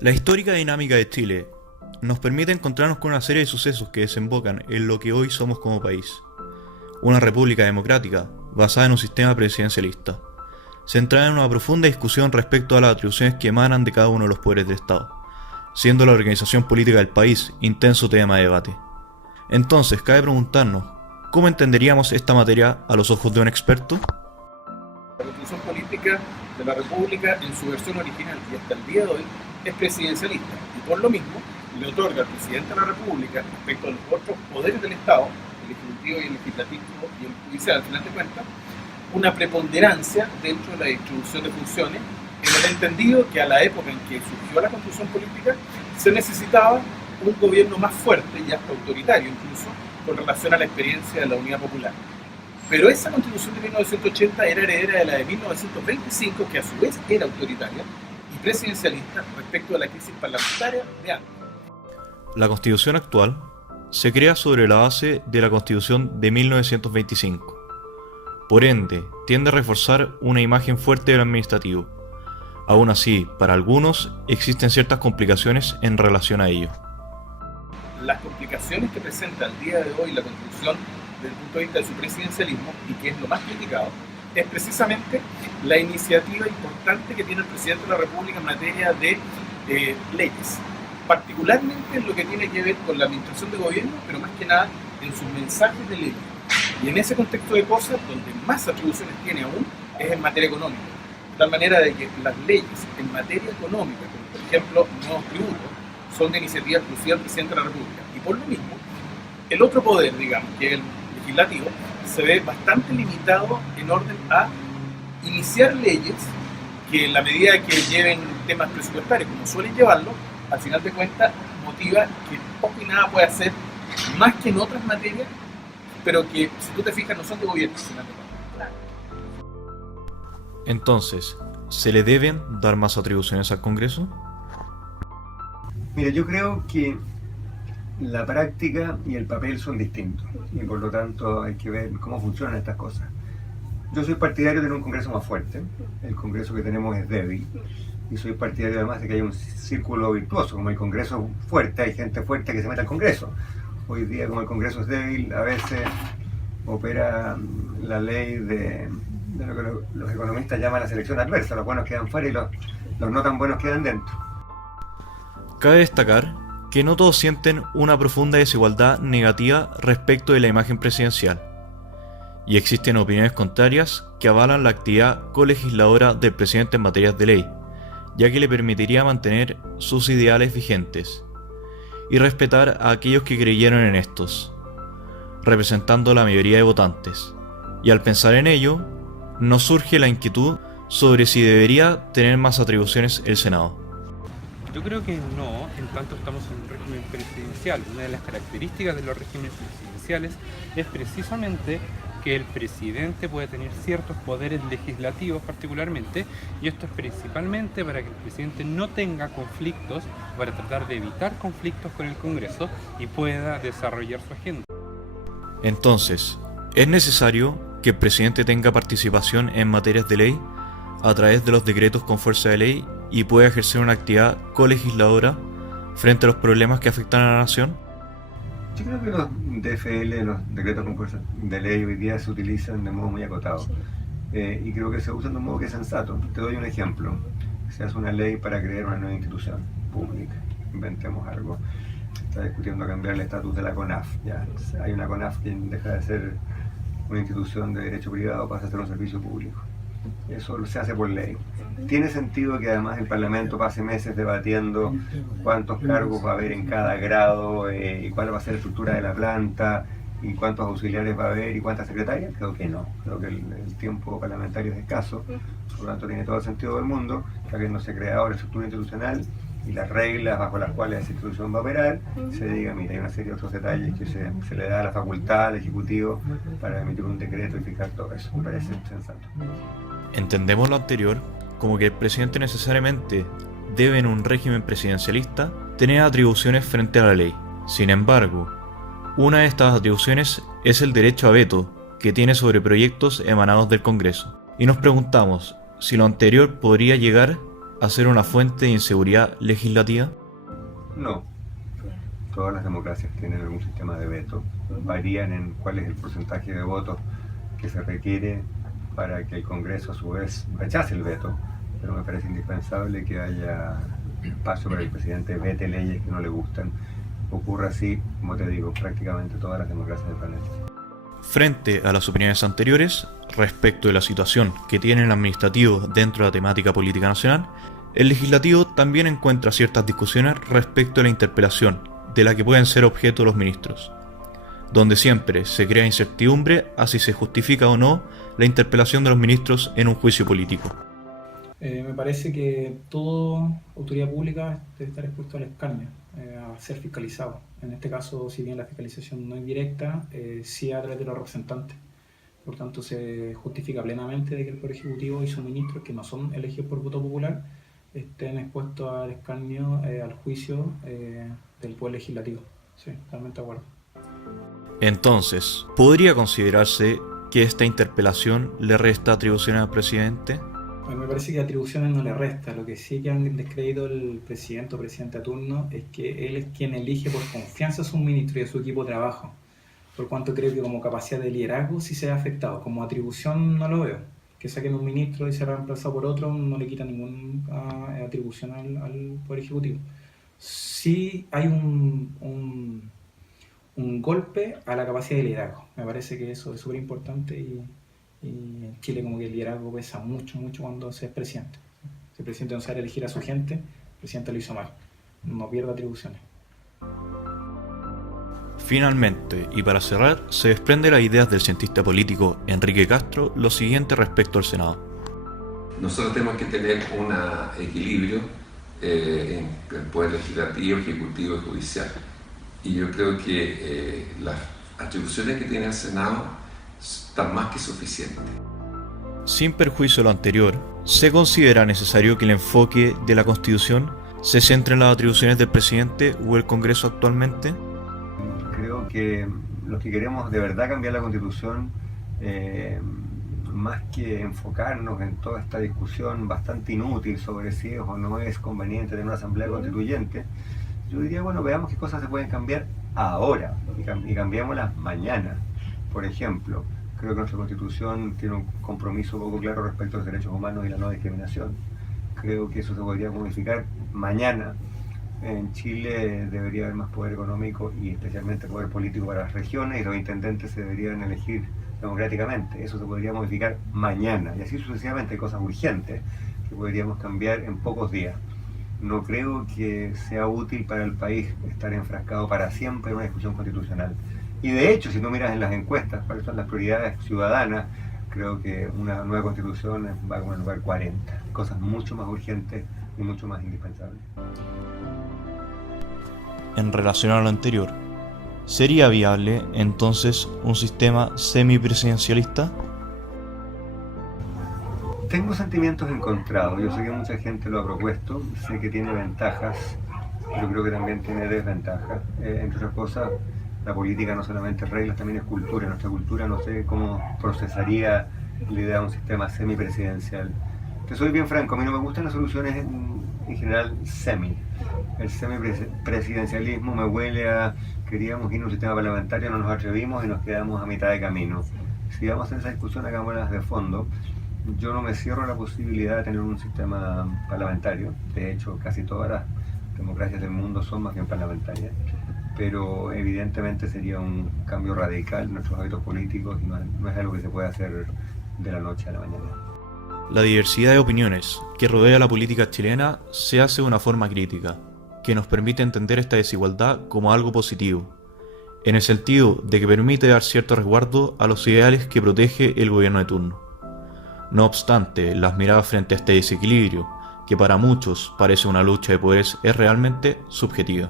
La histórica dinámica de Chile nos permite encontrarnos con una serie de sucesos que desembocan en lo que hoy somos como país. Una república democrática basada en un sistema presidencialista, centrada en una profunda discusión respecto a las atribuciones que emanan de cada uno de los poderes del Estado, siendo la organización política del país intenso tema de debate. Entonces, cabe preguntarnos, ¿cómo entenderíamos esta materia a los ojos de un experto? La Constitución Política de la República en su versión original y hasta el día de hoy es presidencialista y por lo mismo le otorga al presidente de la República respecto a los otros poderes del Estado, el ejecutivo y el legislativo y el judicial al final de cuentas, una preponderancia dentro de la distribución de funciones en el entendido que a la época en que surgió la Constitución Política se necesitaba un gobierno más fuerte y hasta autoritario incluso con relación a la experiencia de la Unidad Popular. Pero esa Constitución de 1980 era heredera de la de 1925, que a su vez era autoritaria y presidencialista respecto a la crisis parlamentaria de antes. La Constitución actual se crea sobre la base de la Constitución de 1925. Por ende, tiende a reforzar una imagen fuerte del administrativo. Aún así, para algunos existen ciertas complicaciones en relación a ello. Las complicaciones que presenta al día de hoy la Constitución desde el punto de vista de su presidencialismo, y que es lo más criticado, es precisamente la iniciativa importante que tiene el presidente de la República en materia de leyes, particularmente en lo que tiene que ver con la administración de gobierno, pero más que nada en sus mensajes de ley. Y en ese contexto de cosas, donde más atribuciones tiene aún, es en materia económica. De tal manera de que las leyes en materia económica, como por ejemplo nuevos tributos, son de iniciativa exclusiva del presidente de la República. Y por lo mismo, el otro poder, digamos, que es el legislativo, se ve bastante limitado en orden a iniciar leyes que en la medida que lleven temas presupuestarios, como suelen llevarlo, al final de cuentas motiva que poco y nada puede hacer, más que en otras materias, pero que, si tú te fijas, no son de gobierno, sino de gobierno. Entonces, ¿se le deben dar más atribuciones al Congreso? Mira, yo creo que la práctica y el papel son distintos y por lo tanto hay que ver cómo funcionan estas cosas. Yo soy partidario de tener un Congreso más fuerte, el Congreso que tenemos es débil y soy partidario además de que haya un círculo virtuoso, como el Congreso fuerte, hay gente fuerte que se mete al Congreso. Hoy día como el Congreso es débil, a veces opera la ley de lo que los economistas llaman la selección adversa, los buenos quedan fuera y los no tan buenos quedan dentro. Cabe destacar que no todos sienten una profunda desigualdad negativa respecto de la imagen presidencial, y existen opiniones contrarias que avalan la actividad colegisladora del presidente en materias de ley, ya que le permitiría mantener sus ideales vigentes y respetar a aquellos que creyeron en estos, representando la mayoría de votantes. Y al pensar en ello, nos surge la inquietud sobre si debería tener más atribuciones el Senado. Yo creo que no, en tanto estamos en un régimen presidencial. Una de las características de los regímenes presidenciales es precisamente que el presidente puede tener ciertos poderes legislativos particularmente, y esto es principalmente para que el presidente no tenga conflictos, para tratar de evitar conflictos con el Congreso y pueda desarrollar su agenda. Entonces, ¿es necesario que el presidente tenga participación en materias de ley a través de los decretos con fuerza de ley y pueda ejercer una actividad colegisladora frente a los problemas que afectan a la nación? Yo creo que los DFL, los decretos con fuerza de ley, hoy día se utilizan de modo muy acotado y creo que se usan de un modo que es sensato. Te doy un ejemplo. Se hace una ley para crear una nueva institución pública, inventemos algo. Se está discutiendo cambiar el estatus de la CONAF. Ya hay una CONAF que deja de ser una institución de derecho privado, pasa a ser un servicio público. Eso se hace por ley. Tiene sentido que además el Parlamento pase meses debatiendo cuántos cargos va a haber en cada grado y cuál va a ser la estructura de la planta y cuántos auxiliares va a haber y cuántas secretarias. Creo que no. Creo que el tiempo parlamentario es escaso. Por lo tanto, tiene todo el sentido del mundo que habiéndose creado la estructura institucional y las reglas bajo las cuales esa institución va a operar, se diga, mira, hay una serie de otros detalles que se le da la facultad al Ejecutivo para emitir un decreto y fijar todo eso. Me parece sensato. Entendemos lo anterior como que el presidente necesariamente debe en un régimen presidencialista tener atribuciones frente a la ley. Sin embargo, una de estas atribuciones es el derecho a veto que tiene sobre proyectos emanados del Congreso. Y nos preguntamos si lo anterior podría llegar a ser una fuente de inseguridad legislativa? No. Todas las democracias tienen algún sistema de veto. Varían en cuál es el porcentaje de votos que se requiere para que el Congreso a su vez rechace el veto, pero me parece indispensable que haya espacio para que el presidente vete leyes que no le gustan. Ocurre así, como te digo, prácticamente todas las democracias del planeta. Frente a las opiniones anteriores, respecto de la situación que tiene el administrativo dentro de la temática política nacional, el legislativo también encuentra ciertas discusiones respecto a la interpelación de la que pueden ser objeto los ministros, donde siempre se crea incertidumbre a si se justifica o no la interpelación de los ministros en un juicio político. Me parece que toda autoridad pública debe estar expuesto al escarnio, a ser fiscalizado. En este caso, si bien la fiscalización no es directa, sí a través de los representantes. Por tanto, se justifica plenamente de que el Poder Ejecutivo y sus ministros, que no son elegidos por voto popular, estén expuestos al escarnio, al juicio del Poder Legislativo. Sí, totalmente de acuerdo. Entonces, ¿podría considerarse que esta interpelación le resta atribuciones al presidente? Me parece que atribuciones no le resta. Lo que sí que han descreído el presidente o presidente a turno es que él es quien elige por confianza a sus ministros y a su equipo de trabajo. Por cuanto creo que como capacidad de liderazgo sí se ha afectado. Como atribución no lo veo. Que saquen un ministro y se reemplaza por otro no le quita ninguna atribución al Poder Ejecutivo. Sí hay un golpe a la capacidad de liderazgo. Me parece que eso es súper importante y en Chile como que el liderazgo pesa mucho cuando se es presidente. Si el presidente no sabe elegir a su gente, el presidente lo hizo mal. No pierda atribuciones. Finalmente, y para cerrar, se desprende las ideas del cientista político Enrique Castro lo siguiente respecto al Senado. Nosotros tenemos que tener un equilibrio en el poder legislativo, ejecutivo y judicial. Y yo creo que las atribuciones que tiene el Senado están más que suficientes. Sin perjuicio de lo anterior, ¿se considera necesario que el enfoque de la Constitución se centre en las atribuciones del presidente o el Congreso actualmente? Creo que los que queremos de verdad cambiar la Constitución, más que enfocarnos en toda esta discusión bastante inútil sobre si es o no es conveniente tener una asamblea constituyente, yo diría, bueno, veamos qué cosas se pueden cambiar ahora y cambiémoslas mañana. Por ejemplo, creo que nuestra Constitución tiene un compromiso poco claro respecto a los derechos humanos y la no discriminación. Creo que eso se podría modificar mañana. En Chile debería haber más poder económico y especialmente poder político para las regiones y los intendentes se deberían elegir democráticamente. Eso se podría modificar mañana y así sucesivamente. Hay cosas urgentes que podríamos cambiar en pocos días. No creo que sea útil para el país estar enfrascado para siempre en una discusión constitucional. Y de hecho, si tú miras en las encuestas cuáles son las prioridades ciudadanas, creo que una nueva constitución va a lugar 40. Cosas mucho más urgentes y mucho más indispensables. En relación a lo anterior, ¿sería viable entonces un sistema semipresidencialista? Tengo sentimientos encontrados. Yo sé que mucha gente lo ha propuesto, sé que tiene ventajas, pero creo que también tiene desventajas. Entre otras cosas, la política no solamente es reglas, también es cultura. Nuestra cultura no sé cómo procesaría la idea de un sistema semipresidencial. Te soy bien franco, a mí no me gustan las soluciones en general semi. El semipresidencialismo me huele a queríamos ir a un sistema parlamentario, no nos atrevimos y nos quedamos a mitad de camino. Si vamos a hacer esa discusión, hagámoslas de fondo. Yo no me cierro a la posibilidad de tener un sistema parlamentario. De hecho, casi todas las democracias del mundo son más bien parlamentarias. Pero evidentemente sería un cambio radical en nuestros hábitos políticos y no es algo que se pueda hacer de la noche a la mañana. La diversidad de opiniones que rodea la política chilena se hace de una forma crítica, que nos permite entender esta desigualdad como algo positivo, en el sentido de que permite dar cierto resguardo a los ideales que protege el gobierno de turno. No obstante, las miradas frente a este desequilibrio, que para muchos parece una lucha de poderes, es realmente subjetiva.